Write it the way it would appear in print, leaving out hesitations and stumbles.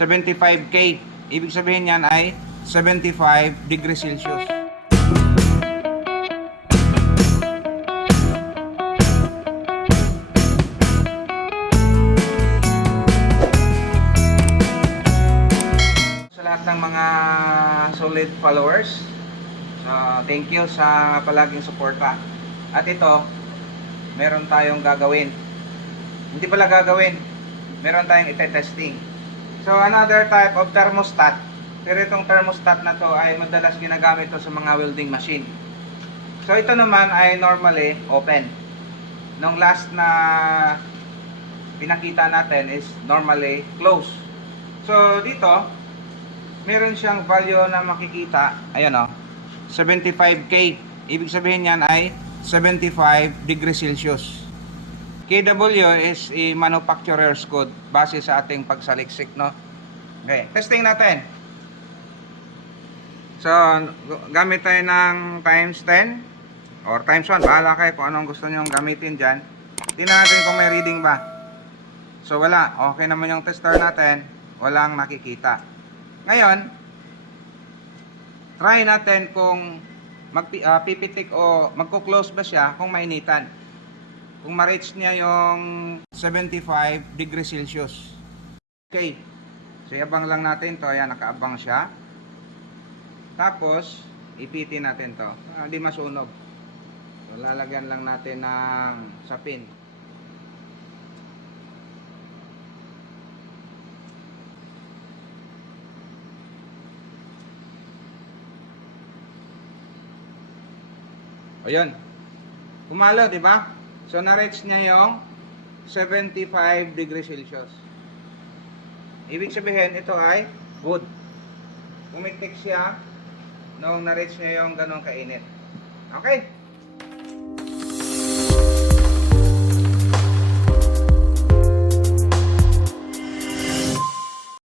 75K. Ibig sabihin yan ay 75 degrees Celsius. Sa lahat ng mga solid followers, thank you sa palaging suporta. At ito, meron tayong gagawin. Hindi pala gagawin, meron tayong ite-testing. So another type of thermostat. Pero itong thermostat na to ay madalas ginagamit to sa mga welding machine. So ito naman ay normally open. Nung last na pinakita natin is normally closed. So dito, meron siyang value na makikita. Ayan o, 75K. Ibig sabihin yan ay 75 degrees Celsius. KW is a manufacturer's code base sa ating pagsaliksik, no? Okay, testing natin. So, gamit tayo ng times 10 or times 1. Bahala kayo kung anong gusto nyo gamitin dyan. Tingnan natin kung may reading ba. So, wala. Okay naman yung tester natin. Walang nakikita. Ngayon, try natin kung pipitik o magko-close ba siya kung mainitan. Kung ma-reach niya yung 75 degrees Celsius. Okay. So, iabang lang natin to. Ayan, nakaabang siya. Tapos, ipitin natin to. Hindi masunog. So, lalagyan lang natin ng sapin. Ayun. Pumalo, di ba? So, na-reach niya yung 75 degrees Celsius. Ibig sabihin, ito ay good. Pumitik siya nung na-reach niya yung ganong kainit. Okay?